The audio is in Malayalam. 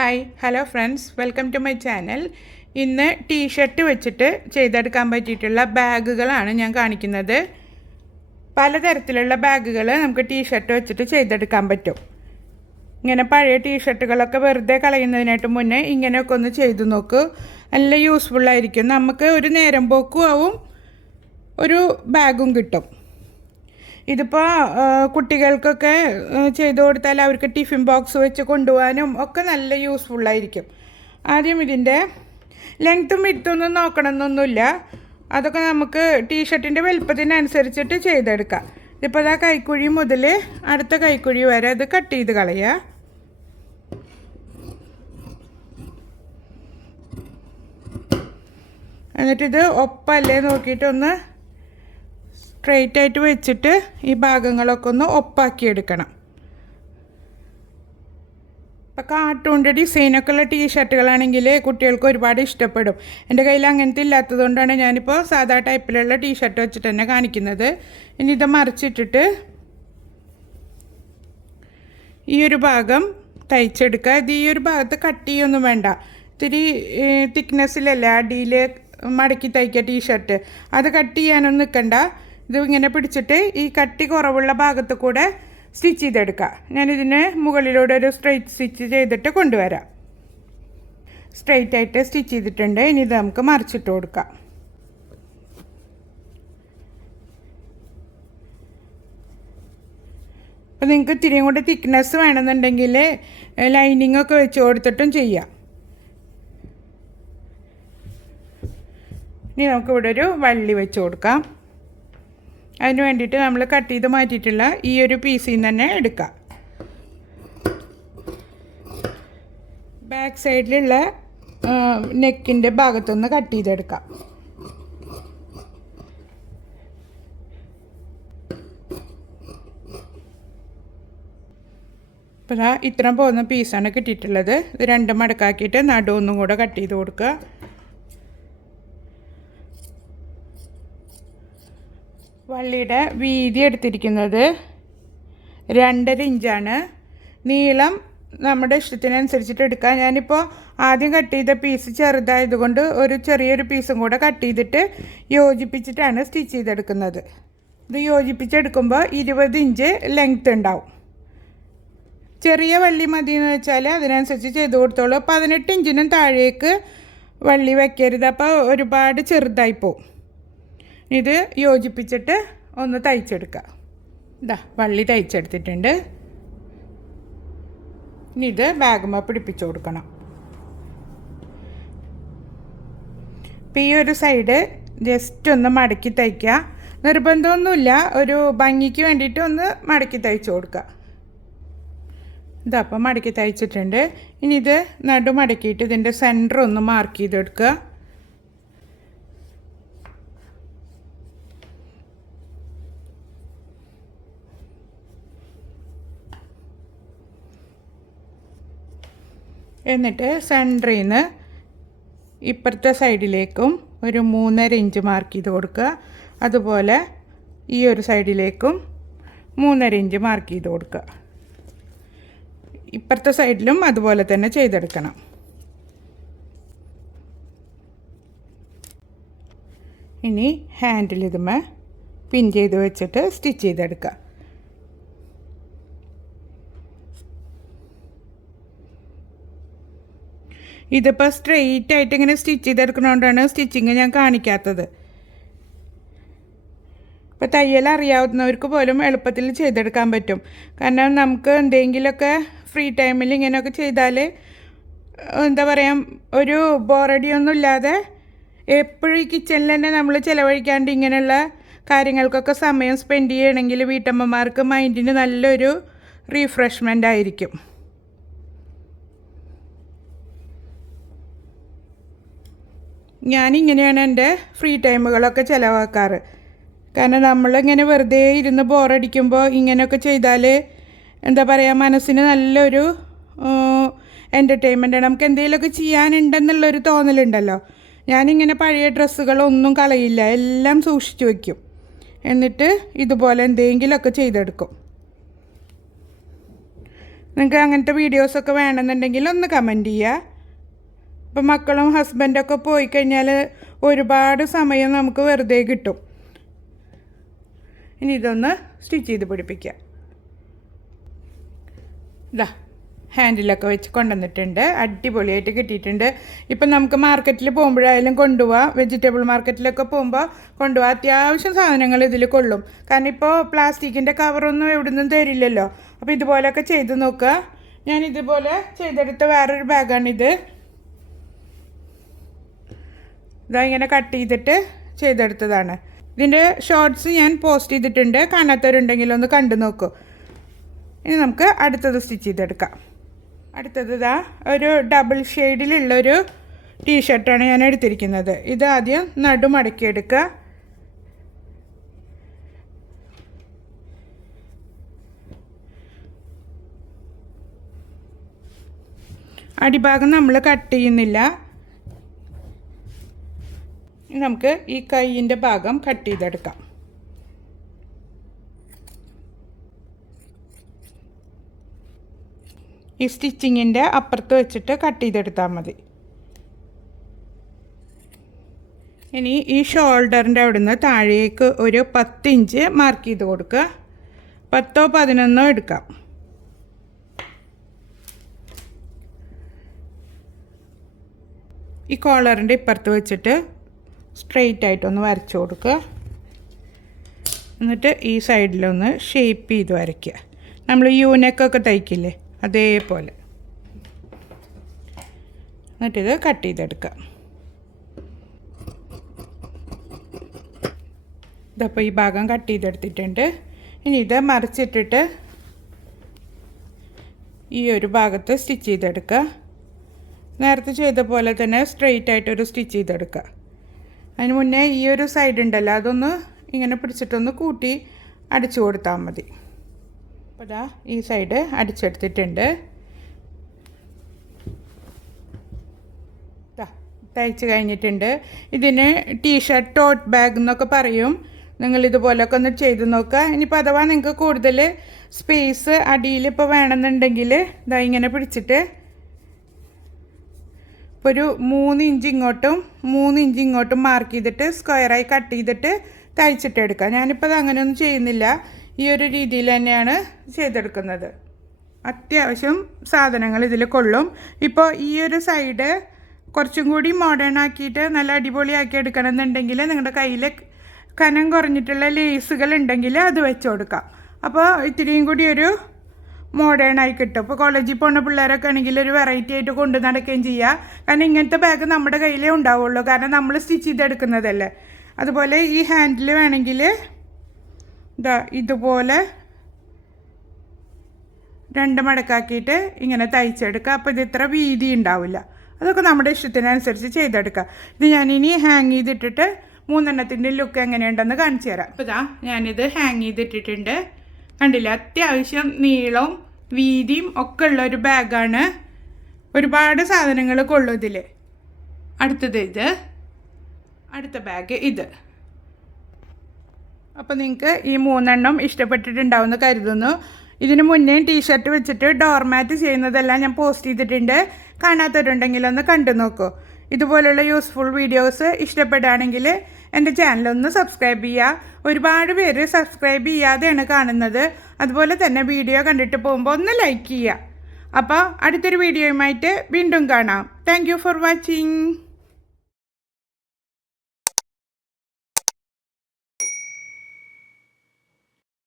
Hi hello friends welcome to my channel ഇന്ന് ടീഷർട്ട് വെച്ചിട്ട് ചെയ്തെടുക്കാൻ പറ്റിയിട്ടുള്ള ബാഗുകളാണ് ഞാൻ കാണിക്കുന്നത്. പലതരത്തിലുള്ള ബാഗുകൾ നമുക്ക് ടീഷർട്ട് വെച്ചിട്ട് ചെയ്തെടുക്കാൻ പറ്റും. ഇങ്ങനെ പഴയ ടീഷർട്ടുകളൊക്കെ വെറുതെ കളയുന്നതിനായിട്ട് മുന്നേ ഇങ്ങനെയൊക്കെ ഒന്ന് ചെയ്തു നോക്കൂ. നല്ല യൂസ്ഫുള്ളായിരിക്കും നമുക്ക് ഒരു നേരം പോക്കും ആവും ഒരു ബാഗും കിട്ടും. ഇതിപ്പോൾ കുട്ടികൾക്കൊക്കെ ചെയ്ത് കൊടുത്താൽ അവർക്ക് ടിഫിൻ ബോക്സ് വെച്ച് കൊണ്ടുപോകാനും ഒക്കെ നല്ല യൂസ്ഫുള്ളായിരിക്കും ആദ്യം ഇതിന്റെ ലെങ്ത്തും വിടുത്തൊന്നും നോക്കണമെന്നൊന്നുമില്ല അതൊക്കെ നമുക്ക് ടീഷർട്ടിന്റെ വലുപ്പത്തിനനുസരിച്ചിട്ട് ചെയ്തെടുക്കാം. ഇതിപ്പോൾ ആ കൈക്കുഴി മുതൽ അടുത്ത കൈക്കുഴി വരെ അത് കട്ട് ചെയ്ത് കളയുക. എന്നിട്ടിത് ഒപ്പല്ലേ നോക്കിയിട്ടൊന്ന് സ്ട്രെയിറ്റ് ആയിട്ട് വെച്ചിട്ട് ഈ ഭാഗങ്ങളൊക്കെ ഒന്ന് ഒപ്പാക്കി എടുക്കണം. ഇപ്പോൾ കാർട്ടൂണിന്റെ ഡിസൈനൊക്കെ ഉള്ള ടീഷർട്ടുകളാണെങ്കിൽ കുട്ടികൾക്ക് ഒരുപാട് ഇഷ്ടപ്പെടും. എന്റെ കയ്യിൽ അങ്ങനത്തെ ഇല്ലാത്തതുകൊണ്ടാണ് ഞാനിപ്പോൾ സാധാ ടൈപ്പിലുള്ള ടീഷർട്ട് വെച്ചിട്ട് തന്നെ കാണിക്കുന്നത്. ഇനി ഇത് മറിച്ചിട്ടിട്ട് ഈ ഒരു ഭാഗം തയ്ച്ചെടുക്കുക. ഇത് ഈ ഒരു ഭാഗത്ത് കട്ട് ചെയ്യൊന്നും വേണ്ട. ഇത്തിരി തിക്നെസ്സിലല്ല അടിയിൽ മടക്കി തയ്ക്കുക ടീഷർട്ട് അത് കട്ട് ചെയ്യാനൊന്നും നിൽക്കണ്ട ഇത് ഇങ്ങനെ പിടിച്ചിട്ട് ഈ കട്ടി കുറവുള്ള ഭാഗത്ത് കൂടെ സ്റ്റിച്ച് ചെയ്തെടുക്കുക ഞാനിതിന് മുകളിലൂടെ ഒരു സ്ട്രെയിറ്റ് സ്റ്റിച്ച് ചെയ്തിട്ട് കൊണ്ടുവരാം. സ്ട്രെയിറ്റ് ആയിട്ട് സ്റ്റിച്ച് ചെയ്തിട്ടുണ്ട്. ഇനി ഇത് നമുക്ക് മറിച്ചിട്ട് കൊടുക്കാം. അപ്പോൾ നിങ്ങൾക്ക് ഇത്തിരിയും കൂടെ തിക്നെസ് വേണമെന്നുണ്ടെങ്കിൽ ലൈനിങ് ഒക്കെ വെച്ച് കൊടുത്തിട്ടും ചെയ്യാം. ഇനി നമുക്കിവിടെ ഒരു വള്ളി വെച്ച് കൊടുക്കാം. അതിന് വേണ്ടിയിട്ട് നമ്മൾ കട്ട് ചെയ്ത് മാറ്റിയിട്ടുള്ള ഈ ഒരു പീസിൽ നിന്ന് തന്നെ എടുക്കാം. ബാക്ക് സൈഡിലുള്ള നെക്കിന്റെ ഭാഗത്തുനിന്ന് കട്ട് ചെയ്തെടുക്കാം. അപ്പോൾ ഇത്രയും പോകുന്ന പീസാണ് കിട്ടിയിട്ടുള്ളത്. ഇത് രണ്ട് മടക്കാക്കിയിട്ട് നടുവൊന്നും കൂടെ കട്ട് ചെയ്ത് കൊടുക്കുക. വള്ളിയുടെ വീതി എടുത്തിരിക്കുന്നത് രണ്ടര ഇഞ്ചാണ്. നീളം നമ്മുടെ ഇഷ്ടത്തിനനുസരിച്ചിട്ട് എടുക്കാം. ഞാനിപ്പോൾ ആദ്യം കട്ട് ചെയ്ത പീസ് ചെറുതായതുകൊണ്ട് ഒരു ചെറിയൊരു പീസും കൂടെ കട്ട് ചെയ്തിട്ട് യോജിപ്പിച്ചിട്ടാണ് സ്റ്റിച്ച് ചെയ്തെടുക്കുന്നത്. ഇത് യോജിപ്പിച്ചെടുക്കുമ്പോൾ ഇരുപത് ഇഞ്ച് ലെങ്ത് ഉണ്ടാവും. ചെറിയ വള്ളി മതി എന്ന് വെച്ചാൽ അതിനനുസരിച്ച് ചെയ്ത് കൊടുത്തോളൂ. പതിനെട്ട് ഇഞ്ചിനും താഴേക്ക് വള്ളി വയ്ക്കരുത് അപ്പോൾ ഒരുപാട് ചെറുതായി പോവും. ഇത് യോജിപ്പിച്ചിട്ട് ഒന്ന് തയ്ച്ചെടുക്കുക ഇതാ വള്ളി തയ്ച്ചെടുത്തിട്ടുണ്ട്. ഇനി ഇത് ബാഗുമ്മ പിടിപ്പിച്ചു കൊടുക്കണം. ഇപ്പം ഈ ഒരു സൈഡ് ജസ്റ്റ് ഒന്ന് മടക്കി തയ്ക്കുക. നിർബന്ധമൊന്നുമില്ല ഒരു ഭംഗിക്ക് വേണ്ടിയിട്ട് ഒന്ന് മടക്കി തയ്ച്ചു കൊടുക്കുക. ഇതാ അപ്പം മടക്കി തയ്ച്ചിട്ടുണ്ട്. ഇനി ഇത് നടു മടക്കിയിട്ട് ഇതിന്റെ സെന്റർ ഒന്ന് മാർക്ക് ചെയ്തെടുക്കുക. എന്നിട്ട് സെന്ററിൽ നിന്ന് ഇപ്പുറത്തെ സൈഡിലേക്കും ഒരു മൂന്നര ഇഞ്ച് മാർക്ക് ചെയ്ത് കൊടുക്കുക. അതുപോലെ ഈ ഒരു സൈഡിലേക്കും മൂന്നര ഇഞ്ച് മാർക്ക് ചെയ്ത് കൊടുക്കുക. ഇപ്പുറത്തെ സൈഡിലും അതുപോലെ തന്നെ ചെയ്തെടുക്കണം. ഇനി ഹാൻഡിൽ പിൻ ചെയ്ത് വെച്ചിട്ട് സ്റ്റിച്ച് ചെയ്തെടുക്കുക. ഇതിപ്പോൾ സ്ട്രെയിറ്റ് ആയിട്ട് ഇങ്ങനെ സ്റ്റിച്ച് ചെയ്തെടുക്കുന്നതുകൊണ്ടാണ് സ്റ്റിച്ചിങ് ഞാൻ കാണിക്കാത്തത്. ഇപ്പോൾ തയ്യൽ അറിയാവുന്നവർക്ക് പോലും എളുപ്പത്തിൽ ചെയ്തെടുക്കാൻ പറ്റും. കാരണം നമുക്ക് എന്തെങ്കിലുമൊക്കെ ഫ്രീ ടൈമിൽ ഇങ്ങനെയൊക്കെ ചെയ്താൽ എന്താ പറയുക ഒരു ബോറടിയൊന്നും ഇല്ലാതെ എപ്പോഴും ഈ കിച്ചണിൽ തന്നെ നമ്മൾ ചിലവഴിക്കാണ്ട് ഇങ്ങനെയുള്ള കാര്യങ്ങൾക്കൊക്കെ സമയം സ്പെൻഡ് ചെയ്യണമെങ്കിൽ വീട്ടമ്മമാർക്ക് മൈൻഡിന് നല്ലൊരു റീഫ്രഷ്മെന്റ് ആയിരിക്കും. ഞാനിങ്ങനെയാണ് എന്റെ ഫ്രീ ടൈമുകളൊക്കെ ചിലവാക്കാറ്. കാരണം നമ്മളിങ്ങനെ വെറുതെ ഇരുന്ന് ബോറടിക്കുമ്പോൾ ഇങ്ങനെയൊക്കെ ചെയ്താൽ എന്താ പറയുക മനസ്സിന് നല്ലൊരു എന്റർടൈൻമെന്റ് നമുക്ക് എന്തെങ്കിലുമൊക്കെ ചെയ്യാനുണ്ടെന്നുള്ളൊരു തോന്നലുണ്ടല്ലോ. ഞാനിങ്ങനെ പഴയ ഡ്രസ്സുകളൊന്നും കളയില്ല. എല്ലാം സൂക്ഷിച്ചു വയ്ക്കും എന്നിട്ട് ഇതുപോലെ എന്തെങ്കിലുമൊക്കെ ചെയ്തെടുക്കും. നിങ്ങൾക്ക് അങ്ങനത്തെ വീഡിയോസൊക്കെ വേണമെന്നുണ്ടെങ്കിൽ ഒന്ന് കമന്റ് ചെയ്യുക ഇപ്പം മക്കളും ഹസ്ബൻഡൊക്കെ പോയി കഴിഞ്ഞാൽ ഒരുപാട് സമയം നമുക്ക് വെറുതെ കിട്ടും. ഇനി ഇതൊന്ന് സ്റ്റിച്ച് ചെയ്ത് പിടിപ്പിക്കാം. ഇതാ ഹാൻഡിലൊക്കെ വെച്ച് കൊണ്ടുവന്നിട്ടുണ്ട്. അടിപൊളിയായിട്ട് കിട്ടിയിട്ടുണ്ട്. ഇപ്പം നമുക്ക് മാർക്കറ്റിൽ പോകുമ്പോഴായാലും കൊണ്ടുപോവാം. വെജിറ്റബിൾ മാർക്കറ്റിലൊക്കെ പോകുമ്പോൾ കൊണ്ടുപോകാം അത്യാവശ്യം സാധനങ്ങൾ ഇതിൽ കൊള്ളും. കാരണം ഇപ്പോൾ പ്ലാസ്റ്റിക്കിന്റെ കവറൊന്നും എവിടെ നിന്നും തരില്ലല്ലോ. അപ്പോൾ ഇതുപോലെയൊക്കെ ചെയ്ത് നോക്കുക. ഞാൻ ഇതുപോലെ ചെയ്തെടുത്ത വേറൊരു ബാഗാണിത്. ഇതാ ഇങ്ങനെ കട്ട് ചെയ്തിട്ട് ചെയ്തെടുത്തതാണ്. ഇതിന്റെ ഷോർട്സ് ഞാൻ പോസ്റ്റ് ചെയ്തിട്ടുണ്ട്. കാണാത്തവരുണ്ടെങ്കിൽ ഒന്ന് കണ്ടു നോക്കൂ. ഇനി നമുക്ക് അടുത്തത് സ്റ്റിച്ച് ചെയ്തെടുക്കാം. അടുത്തത് ഇതാ ഒരു ഡബിൾ ഷെയ്ഡിലുള്ളൊരു ടീഷർട്ടാണ് ഞാൻ എടുത്തിരിക്കുന്നത്. ഇത് ആദ്യം നടുമടക്കിയെടുക്കുക അടിഭാഗം നമ്മൾ കട്ട് ചെയ്യുന്നില്ല. നമുക്ക് ഈ കൈയിന്റെ ഭാഗം കട്ട് ചെയ്തെടുക്കാം. ഈ സ്റ്റിച്ചിങ്ങിന്റെ അപ്പുറത്ത് വെച്ചിട്ട് കട്ട് ചെയ്തെടുത്താൽ മതി. ഇനി ഈ ഷോൾഡറിന്റെ അവിടുന്ന് താഴേക്ക് ഒരു പത്തിഞ്ച് മാർക്ക് ചെയ്ത് കൊടുക്കുക. പത്തോ പതിനൊന്നോ എടുക്കാം. ഈ കോളറിന്റെ ഇപ്പുറത്ത് വെച്ചിട്ട് സ്ട്രെയിറ്റ് ആയിട്ടൊന്ന് വരച്ചു കൊടുക്കുക. എന്നിട്ട് ഈ സൈഡിലൊന്ന് ഷേപ്പ് ചെയ്ത് വരയ്ക്കുക. നമ്മൾ യൂനെക്കൊക്കെ തയ്ക്കില്ലേ? അതേപോലെ. എന്നിട്ടിത് കട്ട് ചെയ്തെടുക്കുക. ഇതപ്പോൾ ഈ ഭാഗം കട്ട് ചെയ്തെടുത്തിട്ടുണ്ട്. ഇനി ഇത് മറിച്ചിട്ടിട്ട് ഈ ഒരു ഭാഗത്ത് സ്റ്റിച്ച് ചെയ്തെടുക്കുക. നേരത്തെ ചെയ്ത പോലെ തന്നെ സ്ട്രെയിറ്റ് ആയിട്ടൊരു സ്റ്റിച്ച് ചെയ്തെടുക്കുക. അതിന് മുന്നേ ഈ ഒരു സൈഡ് ഉണ്ടല്ലോ അതൊന്ന് ഇങ്ങനെ പിടിച്ചിട്ടൊന്ന് കൂട്ടി അടിച്ചു കൊടുത്താൽ മതി. അപ്പോൾ ഇതാ ഈ സൈഡ് അടിച്ചെടുത്തിട്ടുണ്ട്. തയ്ച്ച് കഴിഞ്ഞിട്ടുണ്ട്. ഇതിന് ടീഷർട്ട് ടോട്ട് ബാഗ് എന്നൊക്കെ പറയും. നിങ്ങൾ ഇതുപോലൊക്കെ ഒന്ന് ചെയ്ത് നോക്കുക. ഇനിയിപ്പോൾ അഥവാ നിങ്ങൾക്ക് കൂടുതൽ സ്പേസ് അടിയിൽ ഇപ്പോൾ വേണമെന്നുണ്ടെങ്കിൽ ഇതാ ഇങ്ങനെ പിടിച്ചിട്ട് ഇപ്പോൾ ഒരു മൂന്ന് ഇഞ്ച് ഇങ്ങോട്ടും മൂന്ന് ഇഞ്ച് ഇങ്ങോട്ടും മാർക്ക് ചെയ്തിട്ട് സ്ക്വയറായി കട്ട് ചെയ്തിട്ട് തയ്ച്ചിട്ട് എടുക്കാം ഞാനിപ്പോൾ അത് അങ്ങനെയൊന്നും ചെയ്യുന്നില്ല. ഈ ഒരു രീതിയിൽ തന്നെയാണ് ചെയ്തെടുക്കുന്നത്. അത്യാവശ്യം സാധനങ്ങൾ ഇതിൽ കൊള്ളും. ഇപ്പോൾ ഈ ഒരു സൈഡ് കുറച്ചും കൂടി മോഡേൺ ആക്കിയിട്ട് നല്ല അടിപൊളിയാക്കി എടുക്കണമെന്നുണ്ടെങ്കിൽ നിങ്ങളുടെ കയ്യിൽ കനം കുറഞ്ഞിട്ടുള്ള ലേസുകൾ ഉണ്ടെങ്കിൽ അത് വെച്ച് കൊടുക്കാം. അപ്പോൾ ഇത്തിരിയും കൂടി ഒരു മോഡേൺ ആയി കിട്ടും. ഇപ്പോൾ കോളേജിൽ പോകുന്ന പിള്ളേരൊക്കെ ആണെങ്കിൽ ഒരു വെറൈറ്റി ആയിട്ട് കൊണ്ടു നടക്കുകയും ചെയ്യുക കാരണം ഇങ്ങനത്തെ ബാഗ് നമ്മുടെ കയ്യിലേ ഉണ്ടാവുള്ളൂ. കാരണം നമ്മൾ സ്റ്റിച്ച് ചെയ്തെടുക്കുന്നതല്ലേ. അതുപോലെ ഈ ഹാൻഡിൽ വേണമെങ്കിൽ ഇതാ ഇതുപോലെ രണ്ട് മടക്കാക്കിയിട്ട് ഇങ്ങനെ തയ്ച്ചെടുക്കുക അപ്പോൾ ഇത് ഇത്ര വീതി ഉണ്ടാവില്ല. അതൊക്കെ നമ്മുടെ ഇഷ്ടത്തിനനുസരിച്ച് ചെയ്തെടുക്കുക ഇത് ഞാനിനി ഹാങ് ചെയ്തിട്ടിട്ട് മൂന്നെണ്ണത്തിന്റെ ലുക്ക് എങ്ങനെയുണ്ടെന്ന് കാണിച്ചു തരാം അപ്പോൾ ഇതാ ഞാനിത് ഹാങ് ചെയ്തിട്ടിട്ടുണ്ട്. കണ്ടില്ല? അത്യാവശ്യം നീളവും വീതിയും ഒക്കെ ഉള്ള ഒരു ബാഗാണ് ഒരുപാട് സാധനങ്ങൾ കൊള്ളും ഇതിൽ അടുത്തത് ഇത്. അടുത്ത ബാഗ് ഇത്. അപ്പോൾ നിങ്ങൾക്ക് ഈ മൂന്നെണ്ണം ഇഷ്ടപ്പെട്ടിട്ടുണ്ടാവുമെന്ന് കരുതുന്നു. ഇതിന് മുന്നേ ടീഷർട്ട് വെച്ചിട്ട് ഡോർമാറ്റ് ചെയ്യുന്നതെല്ലാം ഞാൻ പോസ്റ്റ് ചെയ്തിട്ടുണ്ട്. കാണാത്തവരുണ്ടെങ്കിൽ ഒന്ന് കണ്ടു നോക്കൂ. ഇതുപോലുള്ള യൂസ്ഫുൾ വീഡിയോസ് ഇഷ്ടപ്പെടുകയാണെങ്കിൽ എന്റെ ചാനലൊന്ന് സബ്സ്ക്രൈബ് ചെയ്യുക. ഒരുപാട് പേര് സബ്സ്ക്രൈബ് ചെയ്യാതെയാണ് കാണുന്നത്. അതുപോലെ തന്നെ വീഡിയോ കണ്ടിട്ട് പോകുമ്പോൾ ഒന്ന് ലൈക്ക് ചെയ്യുക. അപ്പോൾ അടുത്തൊരു വീഡിയോയുമായിട്ട് വീണ്ടും കാണാം. Thank for watching.